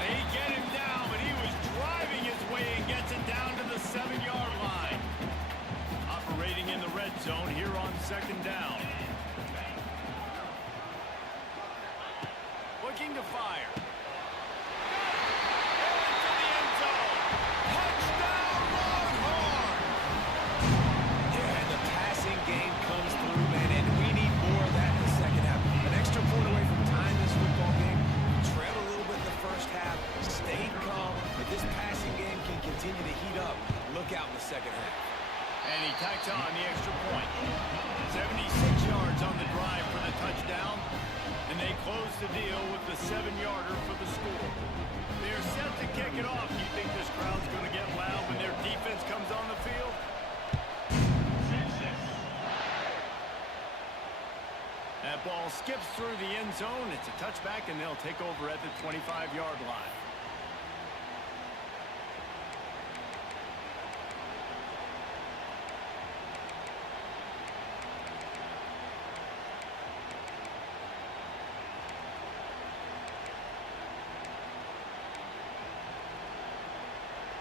They get him down, but he was driving his way and gets it down to the 7-yard line. Operating in the red zone here on 2nd down. Looking to fire. Into the end zone. Touchdown, Longhorns! Yeah, and the passing game comes through, man, and we need more of that in the 2nd half. An extra point away from tying this football game. Trailed a little bit in the 1st half, stayed calm, but this passing game can continue to heat up. Look out in the 2nd half. And he tacks on the extra point. 76 yards on the drive for the touchdown. And they close the deal with the 7-yarder for the score. They're set to kick it off. You think this crowd's going to get loud when their defense comes on the field? That ball skips through the end zone. It's a touchback, and they'll take over at the 25-yard line.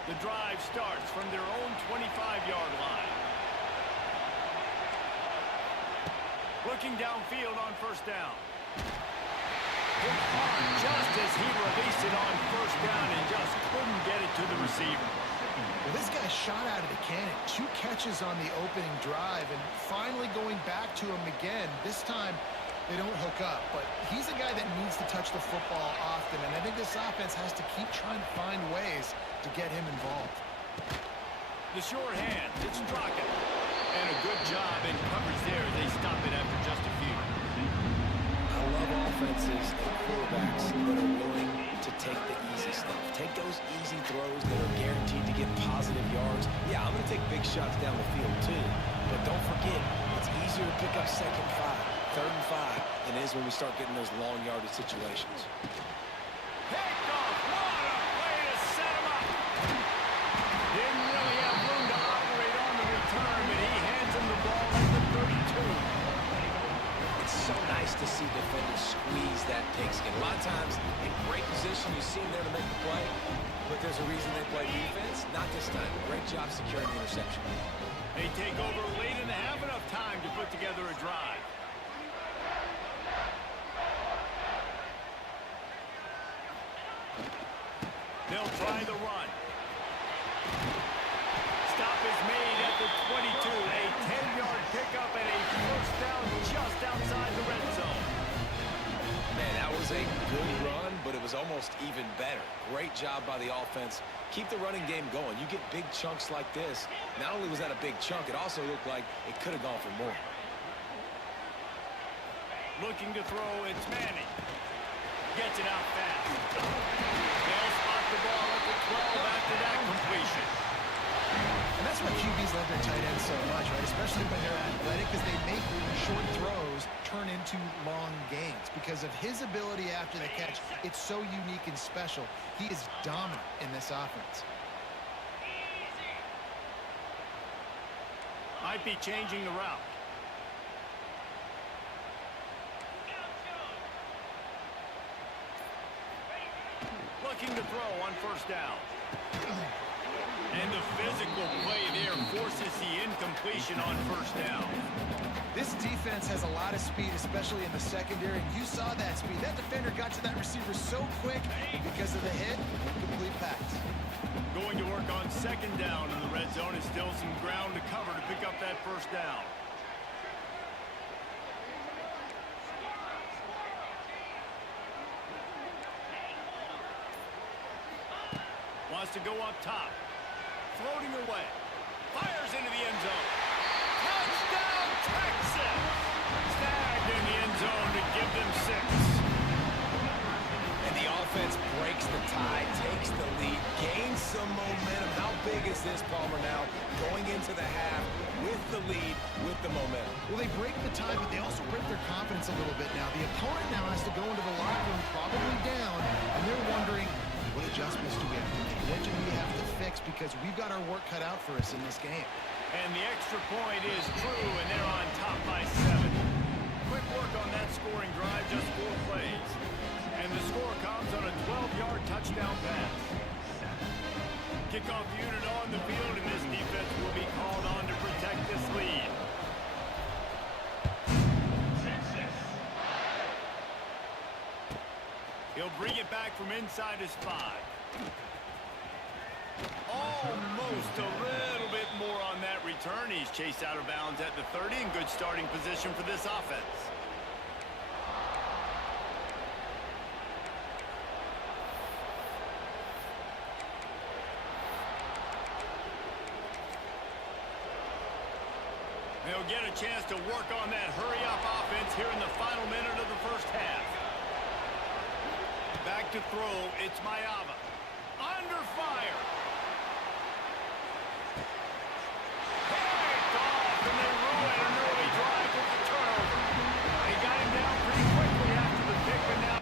The drive starts from their own 25-yard line. Looking downfield on first down. Hit hard just as he released it on first down and just couldn't get it to the receiver. Well, this guy shot out of the cannon. 2 catches on the opening drive, and finally going back to him again. This time, they don't hook up, but he's a guy that needs to touch the football often, and I think this offense has to keep trying to find ways to get him involved. The short hand, it's Drockett. And a good job in coverage there. They stop it after just a few. I love offenses and quarterbacks that are willing to take the easy stuff. Take those easy throws that are guaranteed to get positive yards. Yeah, I'm going to take big shots down the field too. But don't forget, it's easier to pick up 2nd and 5, 3rd and 5 than it is when we start getting those long yardage situations. Picked off. What a way to set him up. Didn't really have room to operate on the return, but he hands him the ball at the 32. It's so nice to see defenders squeeze that pigskin. A lot of times, in great position, you see them there to make the play, but there's a reason they play defense. Not this time. Great job securing the interception. They take over late and have enough time to put together a drive. They'll try the run. Stop is made at the 22. A 10-yard pickup and a first down just outside the red zone. Man, that was a good run, but it was almost even better. Great job by the offense. Keep the running game going. You get big chunks like this. Not only was that a big chunk, it also looked like it could have gone for more. Looking to throw, it's Manning. Gets it out fast. They'll spot the ball at the 12 after that completion. And that's why QBs love their tight ends so much, right? Especially when they're athletic, because they make short throws turn into long gains. Because of his ability after the catch, it's so unique and special. He is dominant in this offense. Might be changing the route. Looking to throw on first down. And the physical play there forces the incompletion on first down. This defense has a lot of speed, especially in the secondary. You saw that speed. That defender got to that receiver so quick, and because of the hit, incomplete pass. Going to work on 2nd down in the red zone is still some ground to cover to pick up that first down. Wants to go up top. Floating away. Fires into the end zone. Touchdown, Texas! Snagged in the end zone to give them 6. And the offense breaks the tie, takes the lead, gains some momentum. How big is this, Palmer, now? Going into the half with the lead, with the momentum. Well, they break the tie, but they also break their confidence a little bit now. The opponent now has to go into the locker room probably down, and they're wondering, what adjustments do we have to make? What do we have to fix? Because we've got our work cut out for us in this game. And the extra point is true, and they're on top by 7. Quick work on that scoring drive, just 4 plays. And the score comes on a 12-yard touchdown pass. Kickoff unit on the field, and this defense will be called on to protect this lead. He'll bring it back from inside his 5. Almost a little bit more on that return. He's chased out of bounds at the 30 in good starting position for this offense. They'll get a chance to work on that hurry-up offense here in the final minute of the first half. Back to throw, it's Mayava. Under fire. Picked off, and they ruin an early drive with the turnover. They got him down pretty quickly after the pick, but now...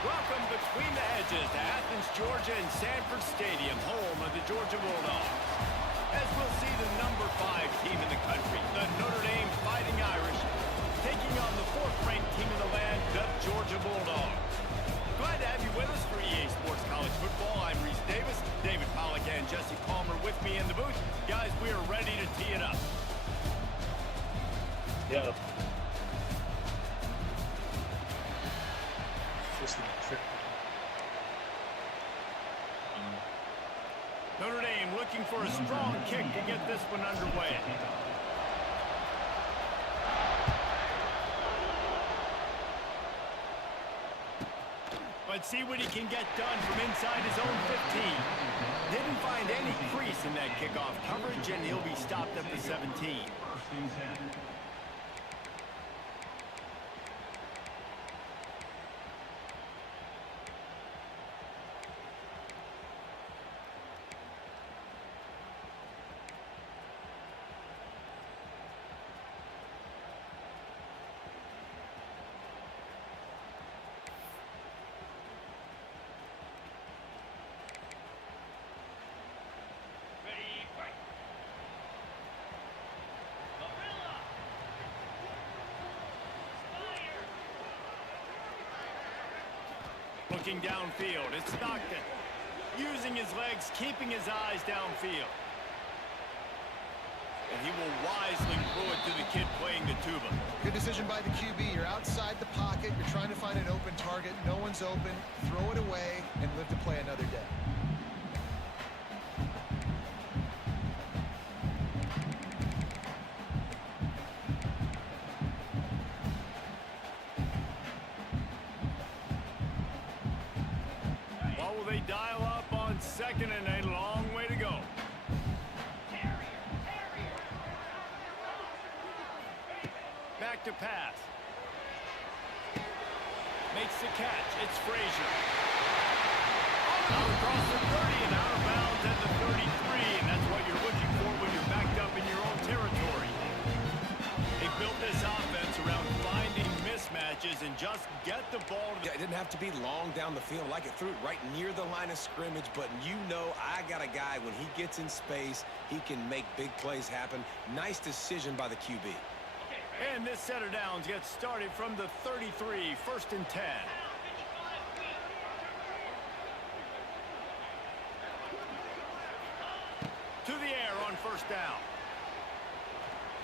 Welcome between the hedges to Athens, Georgia and Sanford Stadium, home of the Georgia Bulldogs. As we'll see the number 5 team in the country, the Notre Dame Fighting Irish, taking on the 4th-ranked team in the land, the Georgia Bulldogs. Glad to have you with us for EA Sports College Football. I'm Reese Davis, David Pollack and Jesse Palmer with me in the booth. Guys, we are ready to tee it up. Yeah. Just a trip. Notre Dame looking for a strong kick to get this one underway. Let's see what he can get done from inside his own 15. Didn't find any crease in that kickoff coverage, and he'll be stopped at the 17. First and 10. Looking downfield, it's Stockton. Using his legs, keeping his eyes downfield. And he will wisely throw it to the kid playing the tuba. Good decision by the QB. You're outside the pocket. You're trying to find an open target. No one's open. Throw it away and live to play another day. What will they dial up on second and a long way to go? Back to pass. Makes the catch. It's Frazier. Out across the 30 and out of bounds at the 33, and that's what you're looking for when you're backed up in your own territory. They built this offense around finding mismatches and just get the ball to the... Yeah, it didn't have to be long down the field. Like it threw it right near the line of scrimmage, but you know I got a guy, when he gets in space, he can make big plays happen. Nice decision by the QB. And this set of downs gets started from the 33, first and 10. To the air on first down.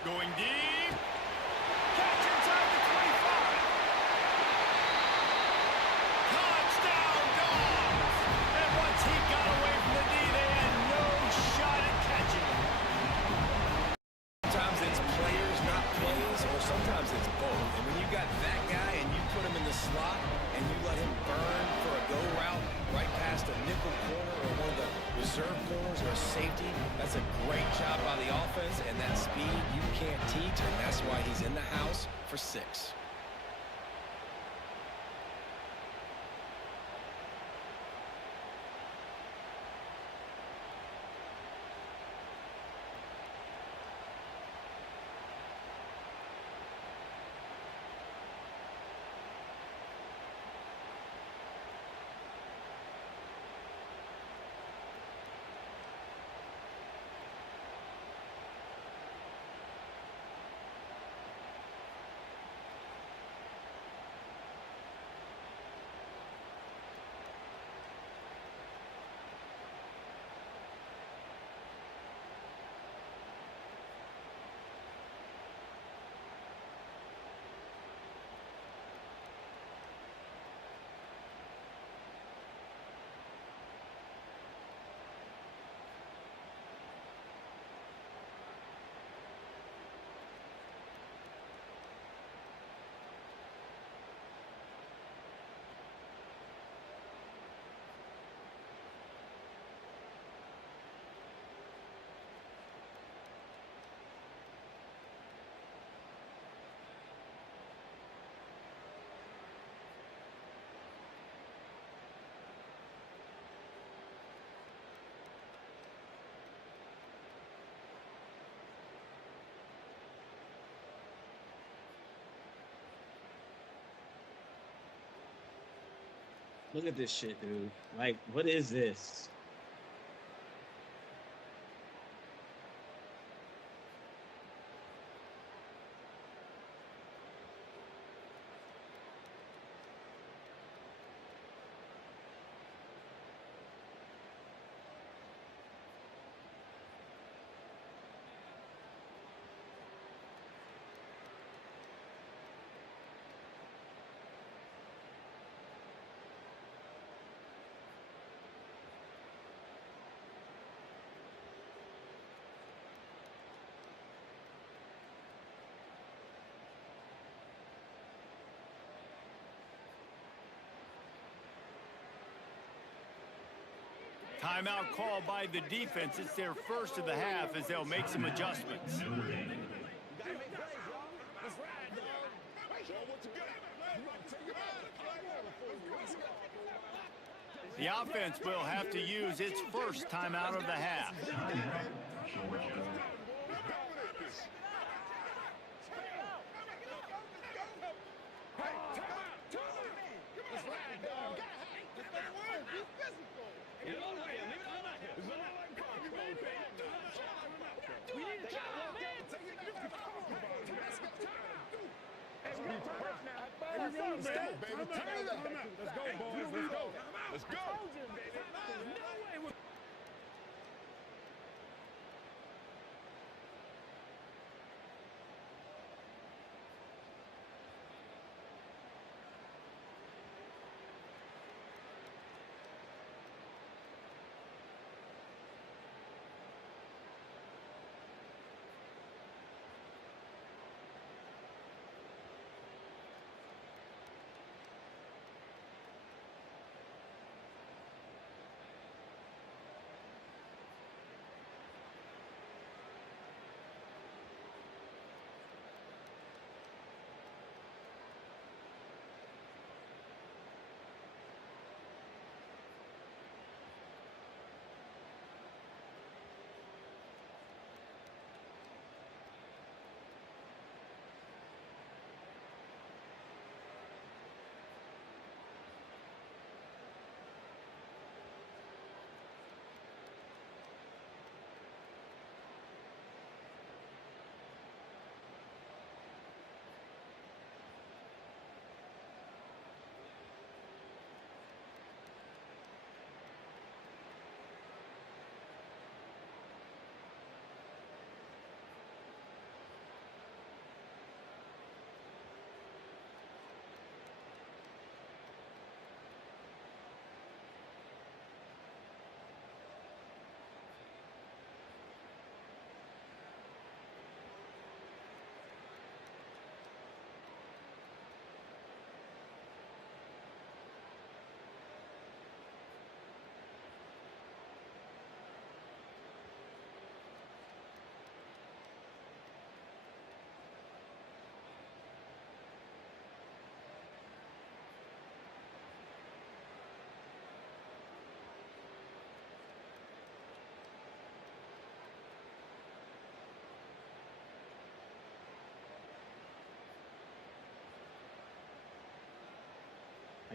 Going deep. Catch inside the 25. Touchdown, Dogs! And once he got away from the D, they had no shot at catching him. Sometimes it's players, not plays, or block and you let him burn for a go route right past a nickel corner or one of the reserve corners or a safety, that's a great job by the offense, and that speed you can't teach, and that's why he's in the house for 6. Look at this shit, dude. Like, what is this? Timeout called by the defense. It's their first of the half as they'll make some adjustments. The offense will have to use its first timeout of the half. Let's go, boys. Let's go. Let's go.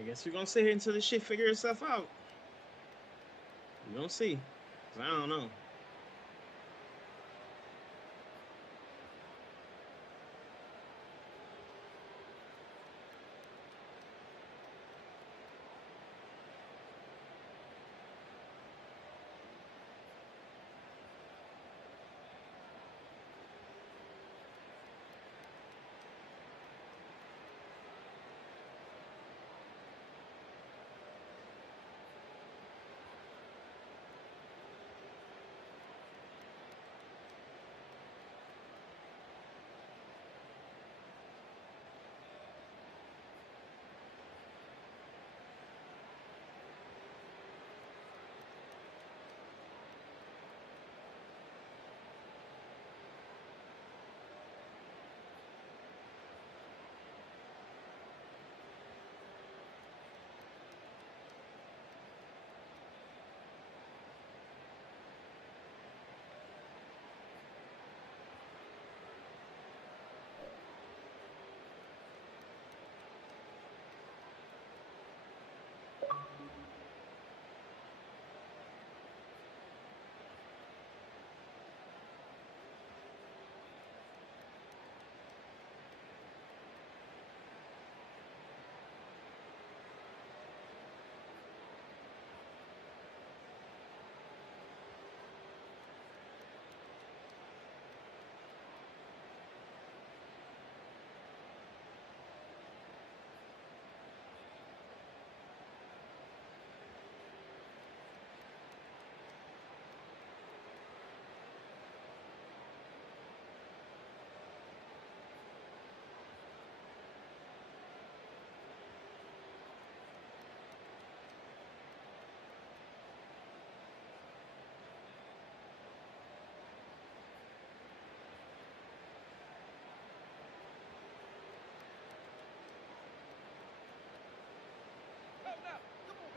I guess we're gonna sit here until this shit figure itself out. We're gonna see. 'Cause I don't know.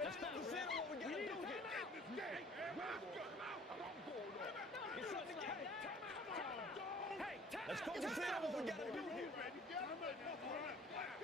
Let's concentrate on what we gotta do here. This game. Let's concentrate on what we gotta do here.